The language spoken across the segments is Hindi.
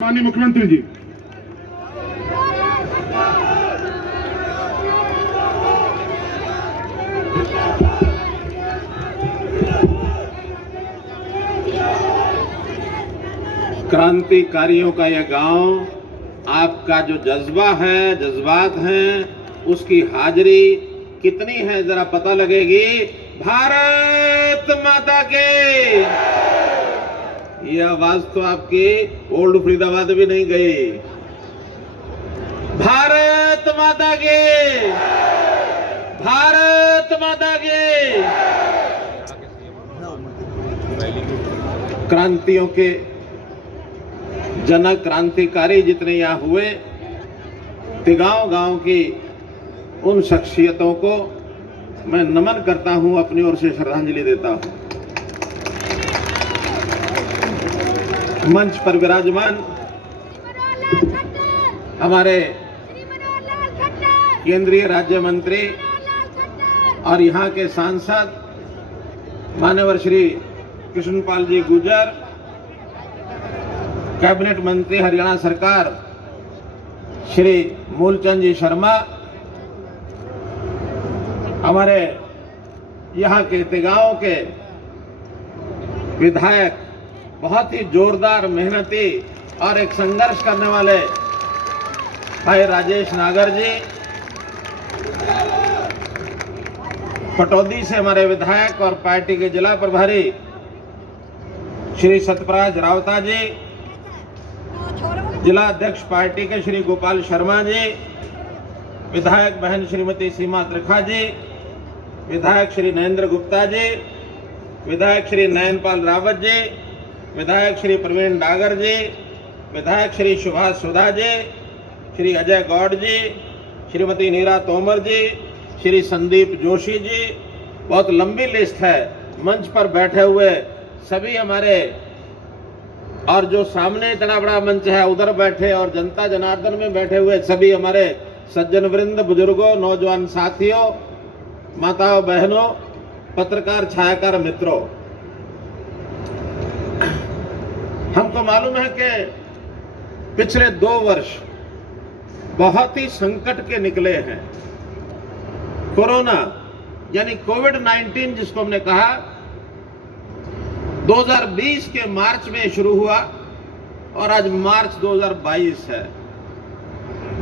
माननीय मुख्यमंत्री जी। क्रांतिकारियों का यह गांव, आपका जो जज्बा है, जज्बात हैं, उसकी हाजिरी कितनी है जरा पता लगेगी। भारत माता के। ये आवाज तो आपकी ओल्ड फरीदाबाद भी नहीं गई। भारत माता के, भारत माता के। क्रांतियों के जनक, क्रांतिकारी जितने यहाँ हुए, गांव गांव की उन शख्सियतों को मैं नमन करता हूं, अपनी ओर से श्रद्धांजलि देता हूं। मंच पर विराजमान हमारे केंद्रीय राज्य मंत्री और यहाँ के सांसद मान्यवर श्री कृष्णपाल जी गुर्जर, कैबिनेट मंत्री हरियाणा सरकार श्री मूलचंद जी शर्मा, हमारे यहाँ के तिगांव के विधायक, बहुत ही जोरदार, मेहनती और एक संघर्ष करने वाले भाई राजेश नागर जी, पटौदी से हमारे विधायक और पार्टी के जिला प्रभारी श्री सत्यप्रकाश रावता जी, जिला अध्यक्ष पार्टी के श्री गोपाल शर्मा जी, विधायक बहन श्रीमती सीमा त्रिखा जी, विधायक श्री नरेंद्र गुप्ता जी, विधायक श्री नयनपाल रावत जी, विधायक श्री प्रवीण डागर जी, विधायक श्री सुभाष सुधा जी, श्री अजय गौड़ जी, श्रीमती नीरा तोमर जी, श्री संदीप जोशी जी, बहुत लंबी लिस्ट है। मंच पर बैठे हुए सभी हमारे, और जो सामने इतना बड़ा मंच है उधर बैठे, और जनता जनार्दन में बैठे हुए सभी हमारे सज्जन वृंद, बुजुर्गों, नौजवान साथियों, माताओं, बहनों, पत्रकार, छायाकार मित्रों, हमको मालूम है कि पिछले 2 वर्ष बहुत ही संकट के निकले हैं। कोरोना यानी कोविड-19 जिसको हमने कहा, 2020 के मार्च में शुरू हुआ और आज मार्च 2022 है।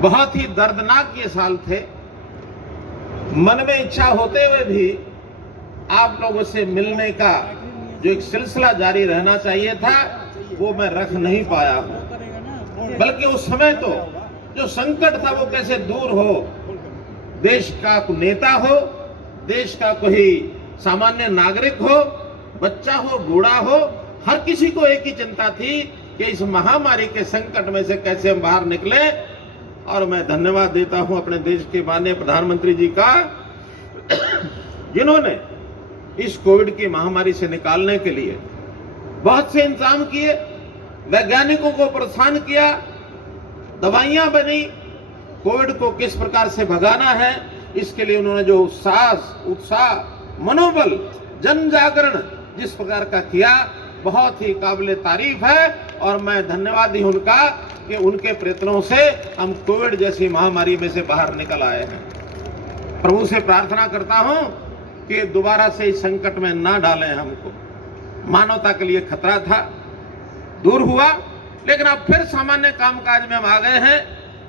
बहुत ही दर्दनाक ये साल थे। मन में इच्छा होते हुए भी आप लोगों से मिलने का जो एक सिलसिला जारी रहना चाहिए था, वो मैं रख नहीं पाया हूं। बल्कि उस समय तो जो संकट था वो कैसे दूर हो, देश का कोई नेता हो, देश का कोई सामान्य नागरिक हो, बच्चा हो, बूढ़ा हो, हर किसी को एक ही चिंता थी कि इस महामारी के संकट में से कैसे हम बाहर निकले। और मैं धन्यवाद देता हूं अपने देश के माननीय प्रधानमंत्री जी का, जिन्होंने इस कोविड की महामारी से निकालने के लिए बहुत से इंतजाम किए, वैज्ञानिकों को प्रोत्साहन किया, दवाइयां बनी, कोविड को किस प्रकार से भगाना है इसके लिए उन्होंने जो उत्साह, मनोबल, जन जागरण जिस प्रकार का किया, बहुत ही काबिले तारीफ है। और मैं धन्यवादी हूं उनका कि उनके प्रयत्नों से हम कोविड जैसी महामारी में से बाहर निकल आए हैं। प्रभु से प्रार्थना करता हूं कि दोबारा से इस संकट में ना डालें हमको। मानवता के लिए खतरा था, दूर हुआ, लेकिन अब फिर सामान्य कामकाज में हम आ गए हैं।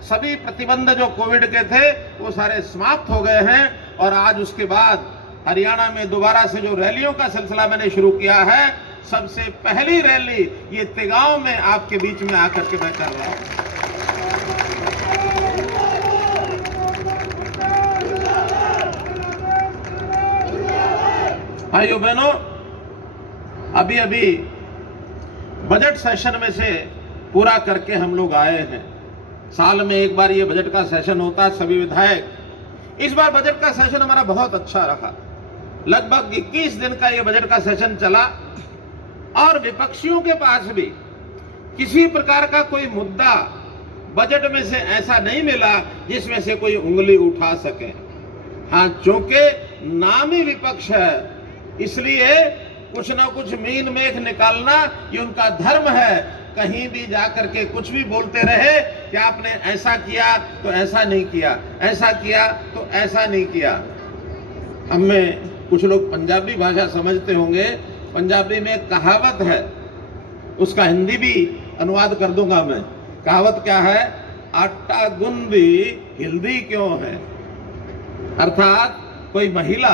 सभी प्रतिबंध जो कोविड के थे वो सारे समाप्त हो गए हैं। और आज उसके बाद हरियाणा में दोबारा से जो रैलियों का सिलसिला मैंने शुरू किया है, सबसे पहली रैली ये तिगांव में आपके बीच में आकर के मैं कर रहा हूं। भाइयों बहनों, अभी अभी बजट सेशन में से पूरा करके हम लोग आए हैं। साल में एक बार ये बजट का सेशन होता है, सभी विधायक। इस बार बजट का सेशन हमारा बहुत अच्छा रहा। लगभग 21 दिन का ये बजट का सेशन चला और विपक्षियों के पास भी किसी प्रकार का कोई मुद्दा बजट में से ऐसा नहीं मिला जिसमें से कोई उंगली उठा सके। हाँ, चूंकि नाम ही विपक्ष है, इसलिए कुछ ना कुछ मीन मेख निकालना ये उनका धर्म है। कहीं भी जाकर के कुछ भी बोलते रहे कि आपने ऐसा किया तो ऐसा नहीं किया, ऐसा किया तो ऐसा नहीं किया। हम में कुछ लोग पंजाबी भाषा समझते होंगे। पंजाबी में एक कहावत है, उसका हिंदी भी अनुवाद कर दूंगा मैं। कहावत क्या है? आटा गुंदी हिल्दी क्यों है। अर्थात कोई महिला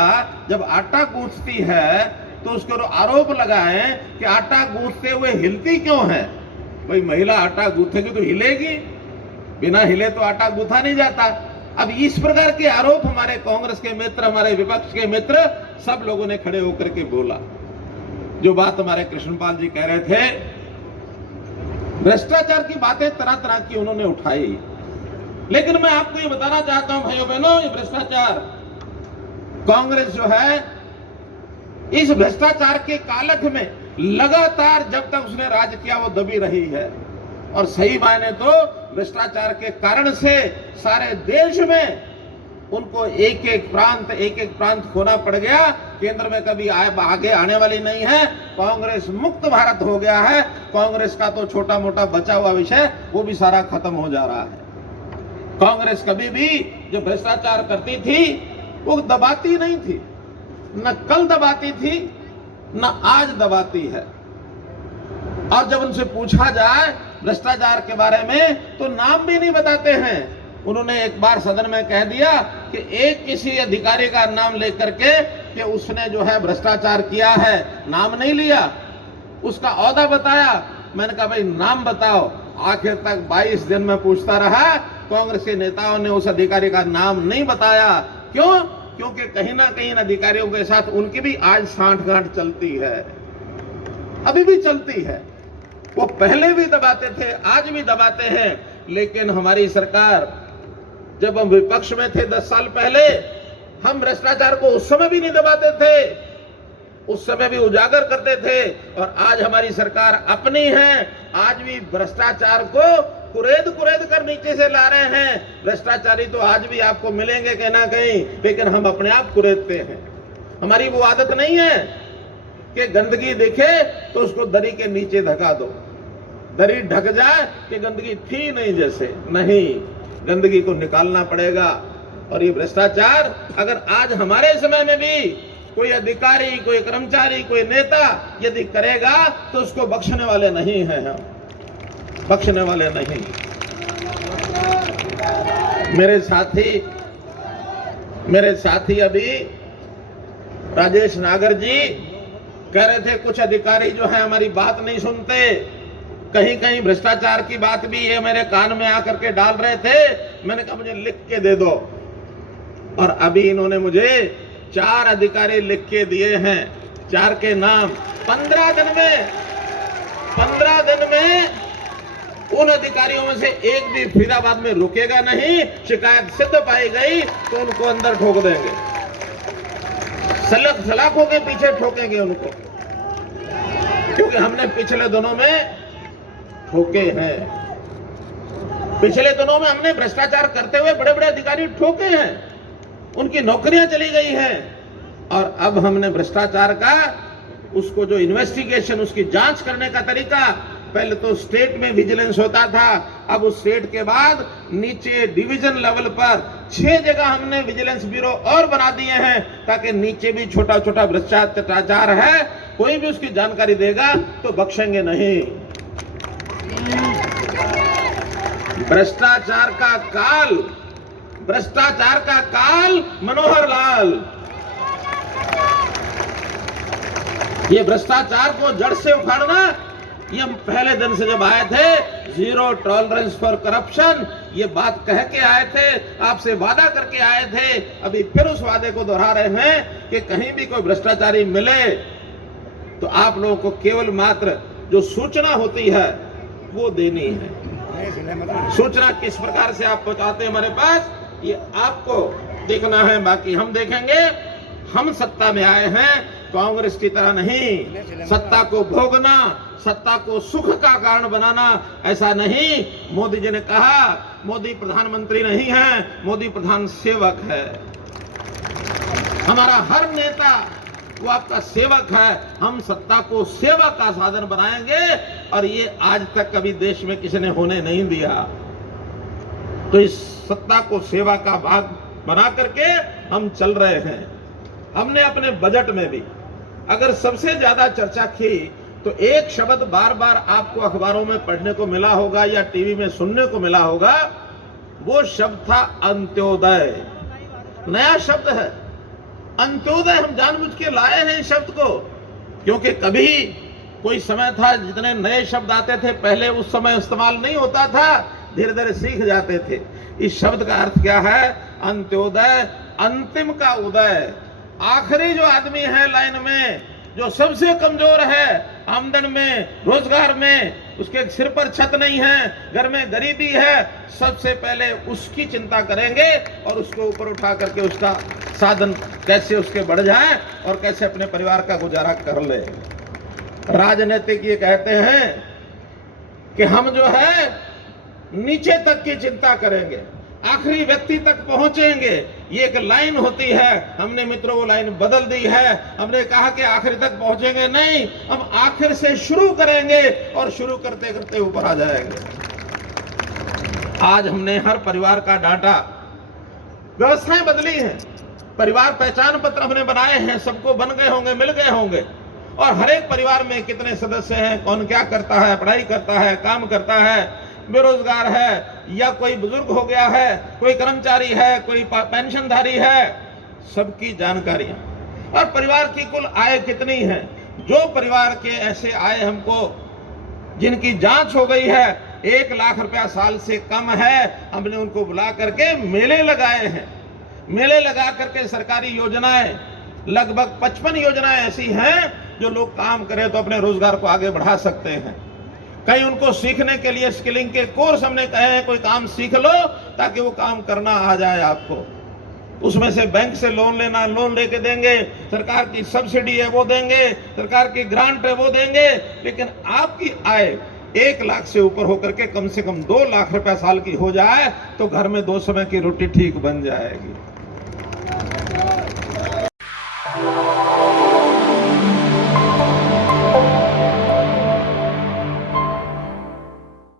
जब आटा गूंथती है तो उसको आरोप लगाए कि आटा गूंथते हुए हिलती क्यों है। भाई महिला आटा गूंथेगी तो हिलेगी, बिना हिले तो आटा गूंथा नहीं जाता। अब इस प्रकार के आरोप हमारे कांग्रेस के मित्र, हमारे विपक्ष के मित्र सब लोगों ने खड़े होकर के बोला। जो बात हमारे कृष्णपाल जी कह रहे थे, भ्रष्टाचार की बातें तरह तरह की उन्होंने उठाई, लेकिन मैं आपको ये बताना चाहता हूं भाइयों बहनों, ये भ्रष्टाचार, कांग्रेस जो है इस भ्रष्टाचार के कालख में लगातार जब तक उसने राज किया वो दबी रही है। और सही मायने तो भ्रष्टाचार के कारण से सारे देश में उनको एक एक प्रांत खोना पड़ गया। केंद्र में कभी आगे आने वाली नहीं है। कांग्रेस मुक्त भारत हो गया है। कांग्रेस का तो छोटा मोटा बचा हुआ विषय वो भी सारा खत्म हो जा रहा है। कांग्रेस कभी भी जो भ्रष्टाचार करती थी वो दबाती नहीं थी, न कल दबाती थी न आज दबाती है। और जब उनसे पूछा जाए भ्रष्टाचार के बारे में तो नाम भी नहीं बताते हैं। उन्होंने एक बार सदन में कह दिया कि एक किसी अधिकारी का नाम लेकर के कि उसने जो है भ्रष्टाचार किया है, नाम नहीं लिया, उसका ओहदा बताया। मैंने कहा भाई नाम बताओ। आखिर तक 22 दिन में पूछता रहा, कांग्रेस के नेताओं ने उस अधिकारी का नाम नहीं बताया। क्यों? क्योंकि कहीं ना कहीं अधिकारियों के साथ उनकी भी आज सांठ-गांठ चलती है, अभी भी चलती है। वो पहले भी दबाते थे, आज भी दबाते हैं। लेकिन हमारी सरकार, जब हम विपक्ष में थे 10 साल पहले, हम भ्रष्टाचार को उस समय भी नहीं दबाते थे, उस समय भी उजागर करते थे। और आज हमारी सरकार अपनी है, आज भी भ्रष्टाचार को कुरेद कर नीचे से ला रहे हैं। भ्रष्टाचारी तो आज भी आपको मिलेंगे कहीं ना कहीं, लेकिन हम अपने आप कुरेदते हैं। हमारी वो आदत नहीं है कि गंदगी दिखे तो उसको दरी के नीचे धका दो, दरी ढक जाए कि गंदगी थी नहीं जैसे। नहीं, गंदगी को निकालना पड़ेगा। और ये भ्रष्टाचार अगर आज हमारे समय में भी कोई अधिकारी, कोई कर्मचारी, कोई नेता यदि करेगा तो उसको बख्शने वाले नहीं हैं, हम बख्शने वाले नहीं। मेरे साथी अभी राजेश नागर जी कह रहे थे कुछ अधिकारी जो है हमारी बात नहीं सुनते, कहीं कहीं भ्रष्टाचार की बात भी ये मेरे कान में आकर के डाल रहे थे। मैंने कहा मुझे लिख के दे दो। और अभी इन्होंने मुझे 4 अधिकारी लिख के दिए हैं, 4 के नाम। 15 दिन में उन अधिकारियों में से एक भी फरीदाबाद में रुकेगा नहीं। शिकायत सिद्ध पाई गई तो उनको अंदर ठोक देंगे, सलाखों के पीछे ठोकेंगे उनको, क्योंकि हमने पिछले दिनों में ठोके हैं। पिछले दिनों में हमने भ्रष्टाचार करते हुए बड़े बड़े अधिकारी ठोके हैं, उनकी नौकरियां चली गई हैं। और अब हमने भ्रष्टाचार का उसको जो इन्वेस्टिगेशन, उसकी जांच करने का तरीका, पहले तो स्टेट में विजिलेंस होता था, अब उस स्टेट के बाद नीचे डिवीजन लेवल पर 6 जगह हमने विजिलेंस ब्यूरो और बना दिए हैं, ताकि नीचे भी छोटा छोटा भ्रष्टाचार है, कोई भी उसकी जानकारी देगा तो बख्शेंगे नहीं। भ्रष्टाचार का काल मनोहर लाल। ये भ्रष्टाचार को जड़ से उखाड़ना, ये हम पहले दिन से जब आए थे, 0 टॉलरेंस फॉर करप्शन, ये बात कह के आए थे, आपसे वादा करके आए थे। अभी फिर उस वादे को दोहरा रहे हैं कि कहीं भी कोई भ्रष्टाचारी मिले तो आप लोगों को केवल मात्र जो सूचना होती है वो देनी है। सूचना किस प्रकार से आप पहुंचाते हैं हमारे पास, ये आपको देखना है, बाकी हम देखेंगे। हम सत्ता में आए हैं कांग्रेस की तरह नहीं, सत्ता को भोगना, सत्ता को सुख का कारण बनाना, ऐसा नहीं। मोदी जी ने कहा मोदी प्रधानमंत्री नहीं है, मोदी प्रधान सेवक है। हमारा हर नेता वो आपका सेवक है। हम सत्ता को सेवा का साधन बनाएंगे और ये आज तक कभी देश में किसी ने होने नहीं दिया। तो इस सत्ता को सेवा का भाग बना करके हम चल रहे हैं। हमने अपने बजट में भी अगर सबसे ज्यादा चर्चा की तो एक शब्द बार बार आपको अखबारों में पढ़ने को मिला होगा या टीवी में सुनने को मिला होगा, वो शब्द था अंत्योदय। नया शब्द है अंत्योदय। हम जानबूझ के लाए हैं इस शब्द को, क्योंकि कभी कोई समय था जितने नए शब्द आते थे पहले उस समय इस्तेमाल नहीं होता था, धीरे धीरे सीख जाते थे। इस शब्द का अर्थ क्या है? अंत्योदय, अंतिम का उदय। आखिरी जो आदमी है लाइन में, जो सबसे कमजोर है आमदन में, रोजगार में, उसके सिर पर छत नहीं है, घर में गरीबी है, सबसे पहले उसकी चिंता करेंगे और उसको ऊपर उठा करके उसका साधन कैसे उसके बढ़ जाए और कैसे अपने परिवार का गुजारा कर ले। राजनीतिक ये कहते हैं कि हम जो है नीचे तक की चिंता करेंगे, आखिरी व्यक्ति तक पहुंचेंगे। ये एक लाइन होती है, हमने मित्रों वो लाइन बदल दी है। हमने कहा कि आखिर तक पहुंचेंगे नहीं, हम आखिर से शुरू करेंगे और शुरू करते करते ऊपर आ जाएंगे। आज हमने हर परिवार का डाटा, व्यवस्थाएं बदली हैं, परिवार पहचान पत्र हमने बनाए हैं, सबको बन गए होंगे, मिल गए होंगे, और हर एक परिवार में कितने सदस्य हैं, कौन क्या करता है, पढ़ाई करता है, काम करता है, बेरोजगार है या कोई बुजुर्ग हो गया है, कोई कर्मचारी है, कोई पेंशनधारी है, सबकी जानकारियां, और परिवार की कुल आय कितनी है। जो परिवार के ऐसे आय हमको जिनकी जांच हो गई है 1 लाख रुपया साल से कम है, हमने उनको बुला करके मेले लगाए हैं। मेले लगा करके सरकारी योजनाएं, लगभग 55 योजनाएं ऐसी हैं जो लोग काम करें तो अपने रोजगार को आगे बढ़ा सकते हैं। कहीं उनको सीखने के लिए स्किलिंग के कोर्स हमने कहे हैं, कोई काम सीख लो ताकि वो काम करना आ जाए आपको। उसमें से बैंक से लोन लेना, लोन लेके देंगे, सरकार की सब्सिडी है वो देंगे, सरकार की ग्रांट है वो देंगे, लेकिन आपकी आय 1 लाख से ऊपर होकर के कम से कम 2 लाख रुपया साल की हो जाए तो घर में 2 समय की रोटी ठीक बन जाएगी।